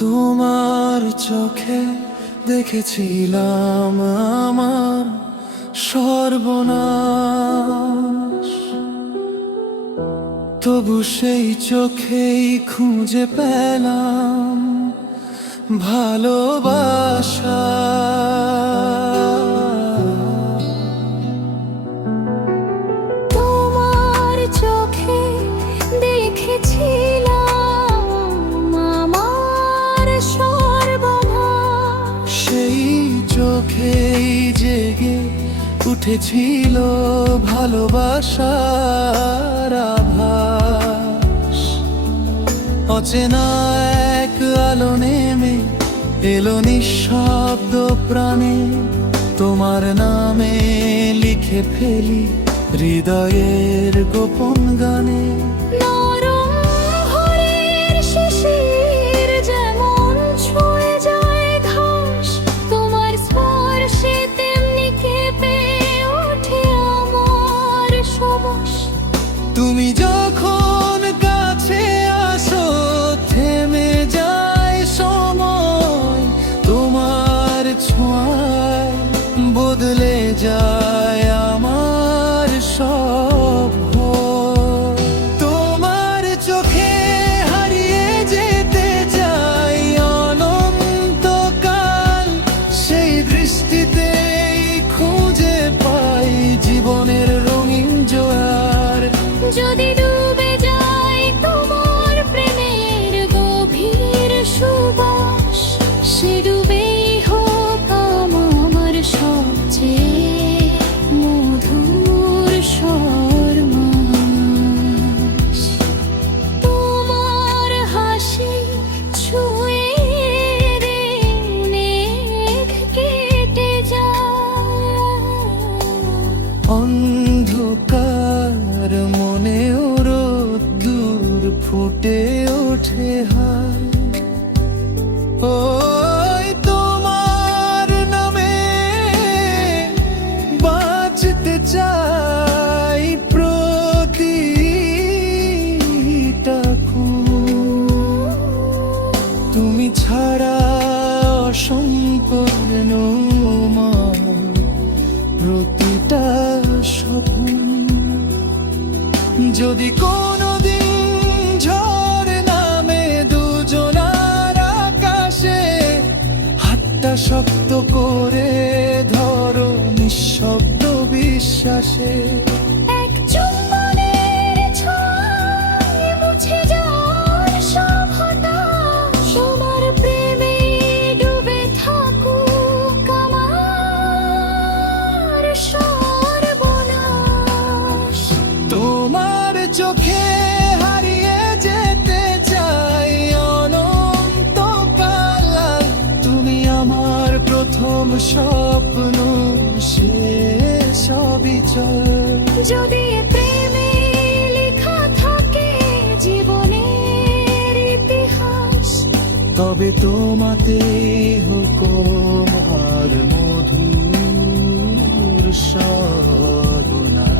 তোমার চোখে দেখেছিলাম আমার সর্বনাশ, তবু সেই চোখেই খুঁজে পেলাম ভালোবাসা। তোমার চোখে দেখেছিলাম আমার সর্বনাশ, সেই চোখেই জেগে উঠেছিল ভালোবাসার আভাস। অচেনা এক আলো নেমে এলো নিঃশব্দ প্রাণে, তোমার নামে লিখে ফেলি হৃদয়ের গোপন গানে। নরম ভোরের শিশির যেমন ছুঁয়ে যায় ঘাস, তোমার স্পর্শে তেমনি কেঁপে ওঠে আমার সবস। তুমি যখন কাছে আসো থেমে যায় সময়, তোমার ছোঁয়ায় বদলে যায় আমার সব ভয়। তোমার চোখে হারিয়ে যেতে চাই অনন্তকাল, সেই দৃষ্টিতেই খুঁজে পাই জীবনের রঙিন জোয়ার। যদি ডুবে যাই তোমার প্রেমের গভীর সুবাস, সে ডুবেই হোক আমার সবচেয়ে মধুর সর্বনাশ। তোমার হাসি ছুঁয়ে রে মেঘ কেটে যায়, অন্ধকার মনেও রোদ্দুর ফুটে ওঠে হায়। ওই তোমার নামে বাঁচতে চাই প্রতিটা ক্ষণ। তুমি ছাড়া অসম্পূর্ণ আমার প্রতিটা স্বপ্ন। যদি কোনোদিন ঝড় নামে দুজনার আকাশে, হাতটা শক্ত করে ধরো নিঃশব্দ বিশ্বাসে। এক চুম্বনের ছোঁয়ায় মুছে যাওয়ার সব হতাশ, তোমার প্রেমে ডুবে থাকুক আমার সর্বনাশ। তোমার চোখে হারিয়ে যেতে চাই অনন্তকাল, তুমি আমার প্রথম স্বপ্ন, শেষ অবিচল। যদি এ প্রেমে লেখা থাকে জীবনের ইতিহাস, তবে তোমাতে হোক আমার মধুর সর্বনাশ।